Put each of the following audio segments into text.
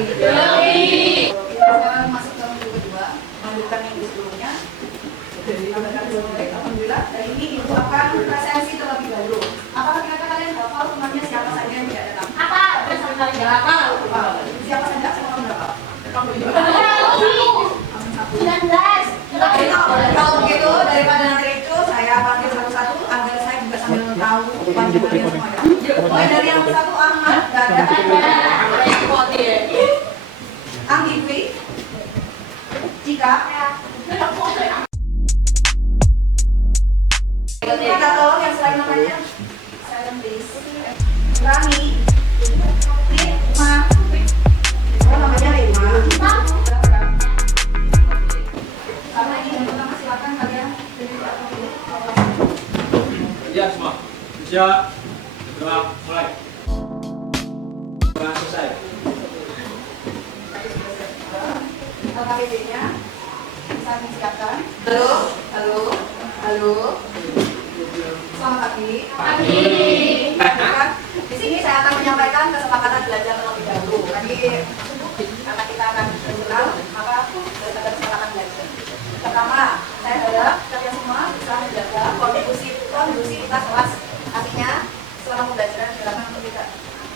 Kita sekarang masuk ke minggu kedua, melanjutkan minggu sebelumnya. Alhamdulillah, dan ini ibu akan presensi terlebih dahulu. Apakah kira-kira kalian hafal temannya siapa saja yang tidak datang? Apa? Tidak hafal. Siapa saja semua berapa? 19. Kalau begitu, daripada nanti itu saya panggil satu-satu agar saya juga sambil tahu panggilannya semuanya. Mulai dari yang satu Ahmad, Dada, Anggi Dwi, Cika, kita tolong yang selain namanya silent please. Rani, Rima, oh namanya Rima. Karena ini yang pertama silakan kalian. Ya semua, siap, gerak, mulai. Gerak selesai. LKPD-nya bisa disiapkan. Halo, halo, halo. Selamat pagi. Pagi. Di sini saya akan menyampaikan kesepakatan belajar terlebih dahulu. Tadi karena kita akan kenal, maka ada kesepakatan belajar. Pertama, saya harap kalian semua bisa menjaga kondusivitas kelas. Artinya, selama pembelajaran silakan untuk tidak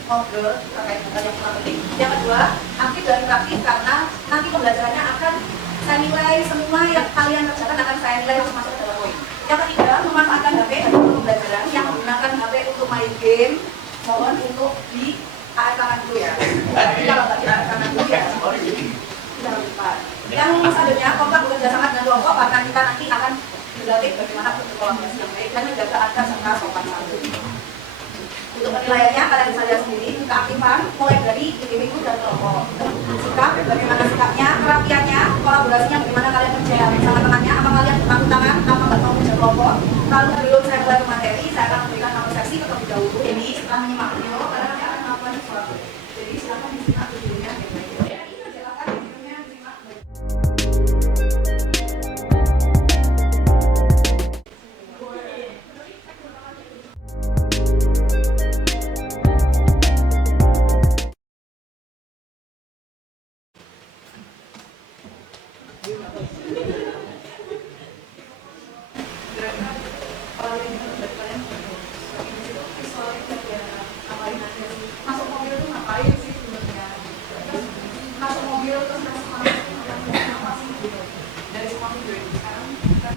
ngobrol terkait dengan yang penting. Yang kedua, aktif dan praktis karena nanti pembelajarannya akan saya nilai semua yang kalian kerjakan akan saya nilai harus masuk ke dalam poin. Yang ketiga, memanfaatkan HP untuk pembelajaran yang menggunakan HP untuk main game. Mohon untuk di kanan dulu ya. Kalau nggak di kanan dulu ya. Jangan lupa. Yang selanjutnya, kompak bekerja sama dengan kelompok bahkan kita nanti akan berlatih bagaimana berkolaborasi yang baik dan menjaga adab serta sopan santun. Untuk penilaiannya kalian bisa lihat sendiri keaktifan mulai dari individu dan kelompok. Sikap, bagaimana sikapnya, kerapiannya, kolaborasinya, bagaimana kalian kerja sama temannya, apa kalian bertanggung tangan, apa nggak mau kerja kelompok. Lalu sebelum saya mulai ke materi, saya akan memberikan nama seksi terlebih dahulu. Jadi setelah menyimak video, kalian nanti akan melakukan sesuatu. Jadi silakan disimak videonya baik-baik. Silakan videonya disimak baik-baik. Masuk mobil itu ngapain sih sebenarnya? Masuk mobil terus masuk apa sih gitu? Dari semua video ini sekarang kita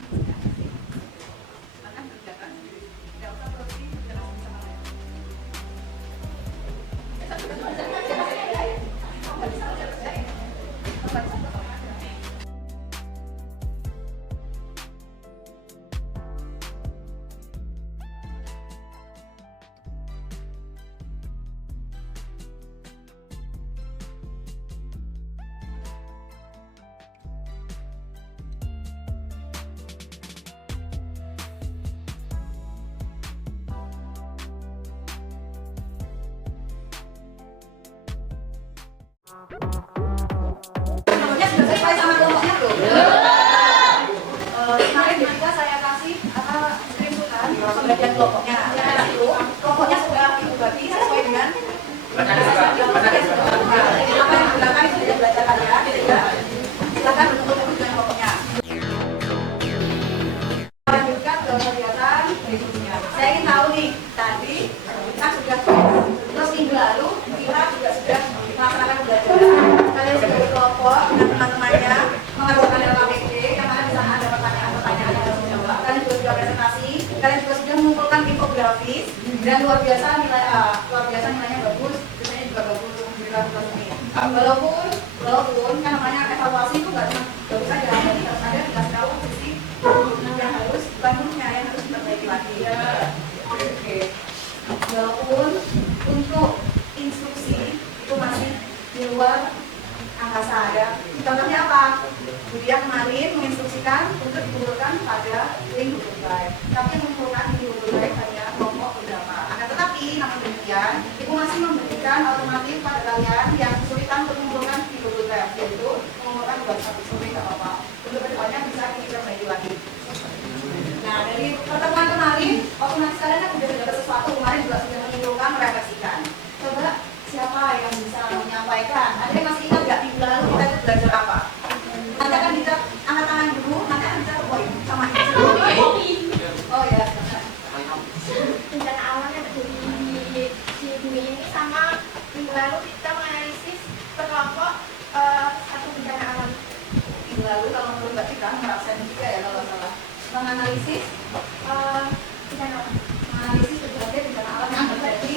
silakan kerjakan sendiri. Tidak usah terus kerjakan sama lain. Kelompoknya sudah sesuai sama kelompoknya belum? Kemarin juga saya kasih screenshotan pembagian kelompoknya. Itu kelompoknya sudah ibu bagi sesuai dengan apa yang di belakang itu sudah belajar kalian. Silakan untuk dengan kelompoknya. Lanjutkan ke kegiatan berikutnya. Saya ingin tahu nih, tadi kita sudah terus minggu lalu kita juga sudah melaksanakan pembelajaran. Kalian sudah berkelompok dengan teman-temannya mengerjakan LKPD. Yang mana di sana ada pertanyaan-pertanyaan yang harus dijawab. Kalian juga sudah presentasi. Kalian juga sudah mengumpulkan infografis dan luar biasa nilainya bagus. Biasanya juga bagus untuk memberikan tugas ini. Walaupun kan namanya evaluasi itu nggak cuma bagus saja, tapi harus ada dikasih tahu sisi yang harus bandungnya yang harus diperbaiki lagi. Oke. Walaupun untuk instruksi itu masih di luar angkasa ya. Contohnya apa? Dia kemarin menginstruksikan untuk dikumpulkan pada link Google Drive. Tapi yang mengumpulkan di Google Drive hanya kelompok beberapa. Akan tetapi, namun demikian, Ibu masih memberikan alternatif pada kalian yang kesulitan untuk mengumpulkan di Google Drive, yaitu mengumpulkan WhatsApp survei nggak apa-apa. Untuk kedepannya bisa diperbaiki lagi. Nah, dari pertemuan kemarin, waktu nanti kalian kan sudah dapat sesuatu, kemarin juga sudah menyimpulkan, merefleksikan. Coba siapa yang bisa menyampaikan? Ada yang masih menganalisis menganalisis berbagai bencana alam yang terjadi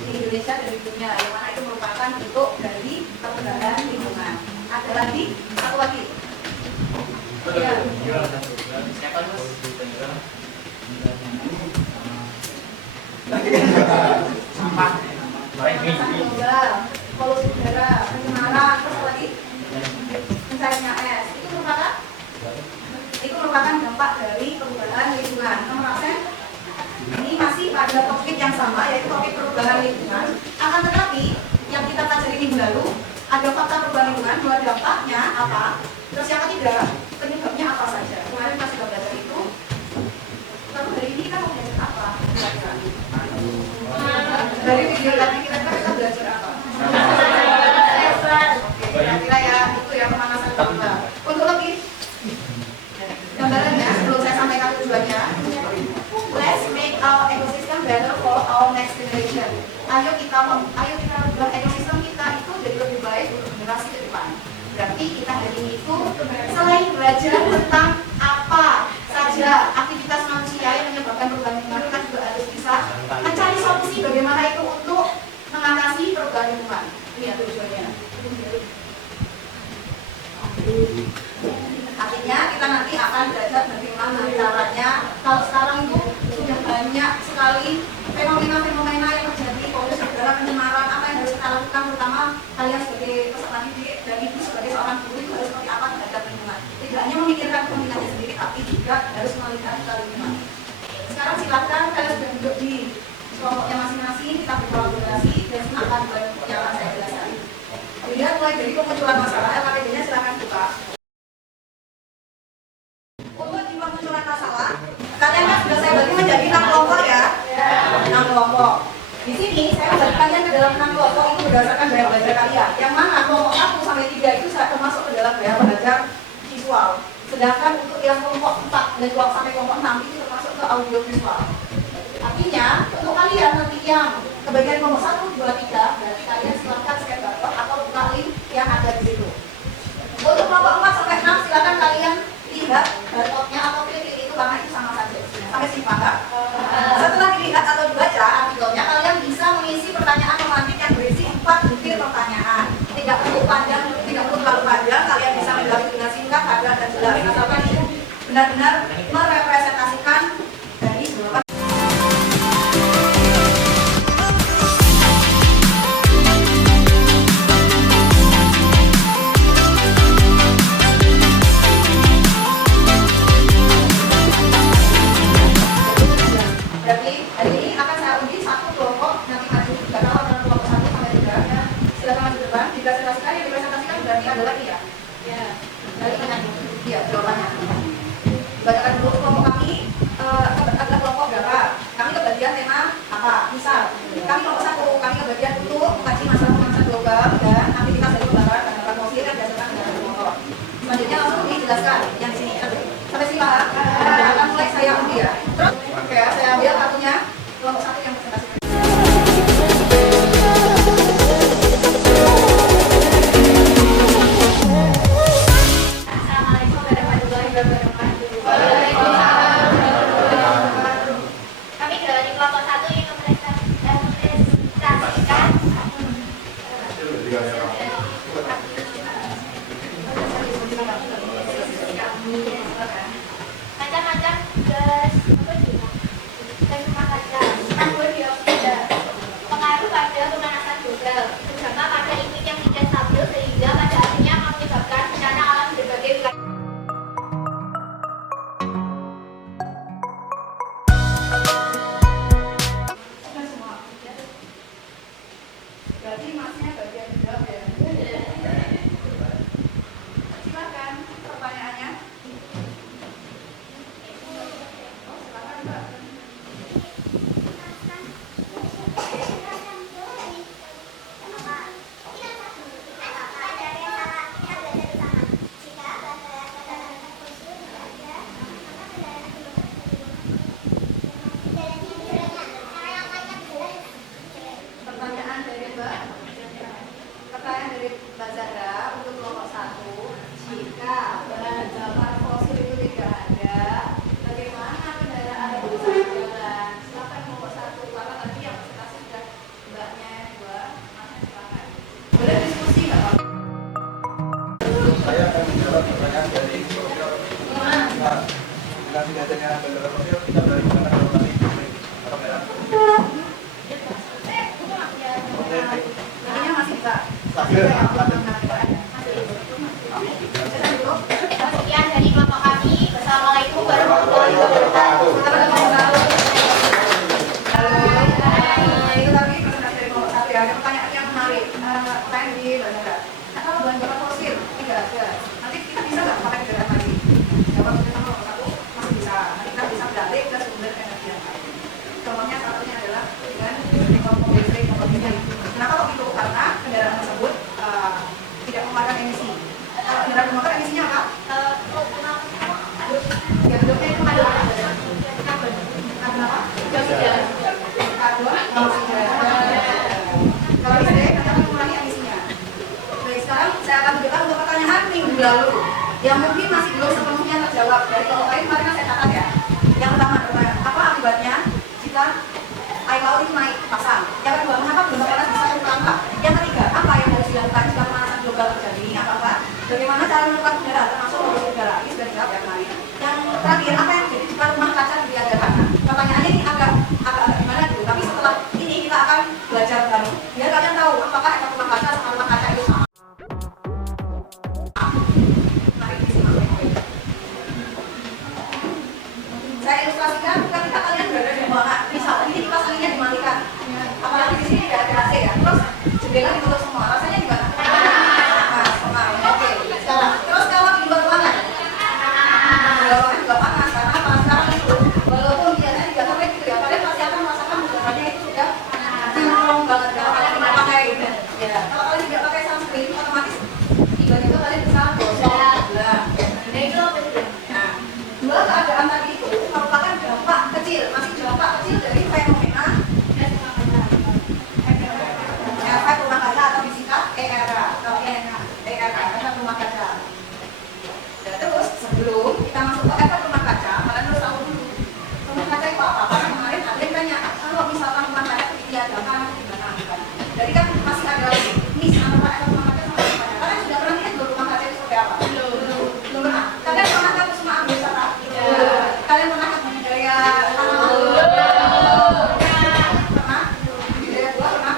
di Indonesia dan di dunia, yang mana itu merupakan bentuk dari perubahan lingkungan. Ada lagi, satu lagi. Ya. Pemanasan global, polusi udara, pencemaran, terus apa lagi? Mencairnya es. Itu merupakan dampak dari perubahan lingkungan. Nomor absen, ini masih pada topik yang sama, yaitu topik perubahan lingkungan. Akan tetapi yang kita pelajari minggu lalu ada fakta perubahan lingkungan, dua dampaknya apa, terus yang ketiga penyebabnya apa saja. Kemarin masih sudah belajar itu. Lalu hari ini kita mau belajar apa? Dari video tadi kita belajar apa? Oke, kira-kira ya itu ya pemanasan global. Untuk lebih gambarannya, sebelum saya sampaikan tujuannya, let's make our ecosystem better for our next generation. Ayo kita buat ekosistem kita itu jadi lebih baik untuk generasi ke depan. Berarti kita hari ini itu selain belajar tentang apa saja aktivitas manusia yang menyebabkan perubahan lingkungan, kita juga harus bisa mencari solusi bagaimana itu untuk mengatasi perubahan lingkungan. Ini ya tujuannya. Artinya kita nanti akan belajar bagaimana caranya. Kalau sekarang itu sudah banyak sekali fenomena-fenomena yang terjadi, polusi udara, pencemaran, apa yang harus kita lakukan, terutama kalian sebagai peserta didik dan ibu sebagai seorang guru itu harus seperti apa terhadap lingkungan. Tidak hanya memikirkan kepentingannya sendiri, tapi juga harus melihat ke lingkungan. Sekarang silakan kalian sudah duduk di kelompoknya masing-masing, kita berkolaborasi dan silakan yang akan saya jelaskan. Dilihat mulai dari pemunculan masalah, LKPD-nya silakan buka. Untuk di pemunculan masalah, kalian kan sudah saya bagi menjadi 6 kelompok ya. 6 kelompok. Di sini saya membagikannya ke dalam 6 kelompok itu berdasarkan gaya belajar kalian. Yang mana kelompok 1 sampai 3 itu saya termasuk ke dalam gaya belajar visual. Sedangkan untuk yang kelompok 4 dan sampai kelompok 6 itu termasuk ke audio visual. Artinya untuk kalian nanti yang kebagian kelompok 1, 2, 3, berarti kalian silahkan scan barcode atau buka link yang ada di situ. Untuk kelompok 4 sampai 6 silakan kalian lihat barcode-nya atau klik itu karena itu sama saja. Sampai sini paham? Setelah dilihat atau dibaca artikelnya, kalian bisa mengisi pertanyaan pemantik yang berisi 4 butir pertanyaan. Tidak perlu panjang, tidak perlu terlalu panjang. Kalian bisa menjawab dengan singkat, padat dan jelas. Asalkan itu benar-benar merepresentasikan dari beberapa. Ada lagi ya? Ya. Iya, jawabannya. Bacakan dulu kelompok kami adalah kelompok berapa? Kami kebagian tema apa? Misal, kami kelompok 1, kami kebagian dulu mengkaji masalah pemanasan global dan aktivitas dari pembakaran bahan bakar fosil yang berdasarkan kendaraan bermotor. Selanjutnya langsung dijelaskan yang di sini. Sampai sini Pak. Akan mulai saya undi ya. Terus, oke, saya ambil kartunya kelompok 1 yang presentasi. Macam-macam gas rumah kaca, karbon dioksida, pengaruh pada pemanasan global, terutama pada iklim yang tidak stabil sehingga pada akhirnya menyebabkan bencana alam di berbagai wilayah. Berarti masnya bagian jawab ya. Silakan pertanyaannya. Oh, silakan Mbak. Pertanyaan dari Mbak Zahra untuk kelompok 1, jika bahan bakar fosil itu tidak tidak ada, bagaimana kendaraan yang bisa berjalan? Silakan nomor 1, karena tadi yang presentasi sudah mbaknya 2, masnya silakan. Boleh diskusi nggak Pak? Saya akan menjawab pertanyaan dari sosial. Nah, dengan tidak adanya kendaraan sosial, kita beralih ke transportasi publik atau kendaraan publik. Namanya masih bisa. Sekian dari kelompok kami. Wassalamualaikum warahmatullahi wabarakatuh. Itu tadi presentasi dari kelompok 1 ya. Ada pertanyaan yang menarik. Pertanyaan di bandara. Nah, kalau bahan bakar fosil tidak ada, nanti kita bisa nggak pakai kendaraan lagi? Jawab kita sama kelompok 1 masih bisa. Nanti kita bisa beralih ke sumber energi yang lain. Contohnya salah satunya adalah dengan kompor listrik, kompor minyak. Kenapa kok itu? Karena kendaraan tersebut tidak mengeluarkan emisi. Kalau kendaraan bermotor emisinya apa? Ya, bentuknya itu ada karbon apa? Karbon dioksida. Kalau listrik nanti akan mengurangi emisinya. Baik, sekarang saya akan tunjukkan untuk pertanyaan minggu lalu yang mungkin masih belum sepenuhnya terjawab dari kelompok lain. Kemarin kan saya catat ya. Yang pertama adalah apa akibatnya jika air laut itu naik pasang? Yang kedua, mengapa gelombang panas bisa terangkat? Yang ketiga, apa yang harus dilakukan jika pemanasan global terjadi? Apa? Bagaimana cara menentukan udara termasuk polusi udara? Ini sudah dijawab ya kemarin. Yang terakhir, apa yang terjadi jika rumah kaca diadakan? Pertanyaannya ini agak gimana dulu, tapi setelah ini kita akan belajar baru. Biar kalian tahu apakah efek rumah kaca sama rumah kaca itu sama. Mari disimak baik-baik. Saya ilustrasikan ketika kalian berada di ruangan, misalnya ini kipas anginnya dimatikan, apalagi di sini tidak ada AC ya, terus jendela ditutup semua, rasanya gimana? Panas, oke. Terus kalau di luar ruangan, di luar ruangan juga panas, karena apa? Sekarang itu, walaupun biasanya tidak sampai gitu ya, kalian pasti akan merasakan udaranya itu sudah cemplung banget kalau kalian tidak pakai. Ya, kalau kalian tidak pakai sunscreen, otomatis tiba-tiba kalian bisa gosong. Nah, itu apa itu? Nah, dua keadaan tadi itu merupakan dampak kecil, masih dampak kecil dari fenomena efek rumah kaca atau disingkat ERA atau ERA, efek rumah kaca. Dan terus sebelum kita masuk ke efek rumah kaca, kalian harus tahu dulu rumah kaca itu apa? Karena kemarin ada yang tanya, kalau misalkan rumah kaca itu diadakan gimana? Jadi kan masih ada miss antara efek rumah kaca sama rumah kaca. Kalian sudah pernah lihat rumah kaca itu seperti apa? Belum pernah. Kalian pernah ke Kusuma Agung Wisata? Kalian pernah ke budidaya tanaman? Pernah? Budidaya buah pernah?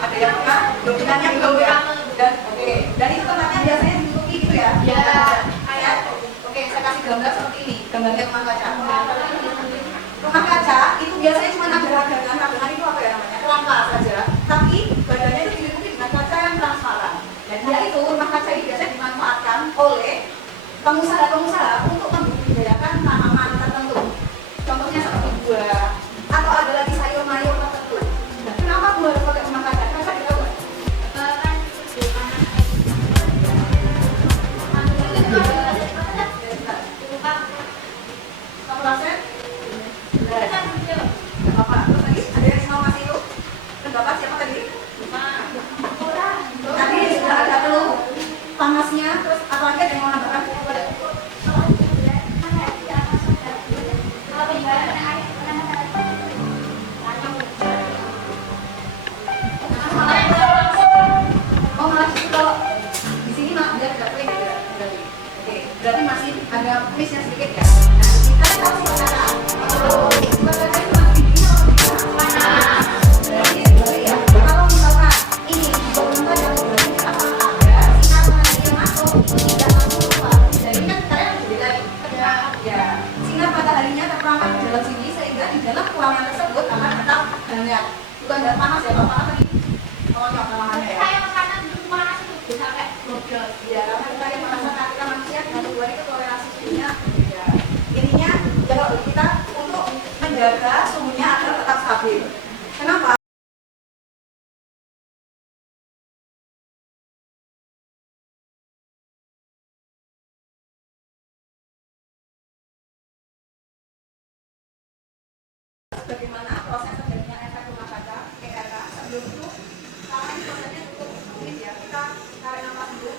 Ada yang pernah? Dominannya belum ya? Dan oke. Dan itu tempatnya biasanya ditutupi gitu ya? Kayak oke, saya kasih gambar seperti ini. Gambarnya rumah kaca. Rumah kaca itu biasanya cuma ada ragangan. Ragangan itu apa ya namanya? Kerangka saja. Tapi badannya itu ditutupi dengan kaca yang transparan. Dan dia itu rumah kaca ini biasanya dimanfaatkan oleh pengusaha-pengusaha untuk membudidayakan tanaman tertentu. Contohnya seperti buah atau ada lagi sayur mayur tertentu. Nah, kenapa buah harus pakai rumah kaca? Kenapa tidak buat? Ada yang mau kasih yuk? Pendapat siapa tadi? Tadi sudah ada telur panasnya, terus apa lagi ada yang mau nambahkan? Oh malah itu kalau di sini malah dia tidak kering ya. Oke, berarti masih ada missnya sedikit ya. Nah, kita kasih cara. Berarti ya, kalau misalkan ini dibangun yang berarti apa ada sinar matahari yang masuk itu tidak langsung keluar. Jadi kan kalian harus beda ya. Sinar mataharinya terperangkap di dalam sini sehingga di dalam ruangan tersebut akan tetap hangat. Bukan dan panas ya, Bapak tadi. Konyol namanya ya. Ya, karena kita yang merasakan kita manusia dengan tubuhan itu toleransi suhunya berbeda. Intinya jaga kita untuk menjaga suhunya agar tetap stabil. Kenapa? Bagaimana proses terjadinya efek rumah kaca ERA? Sebelum itu, sekarang prosesnya cukup sulit ya. Kita tarik nafas dulu.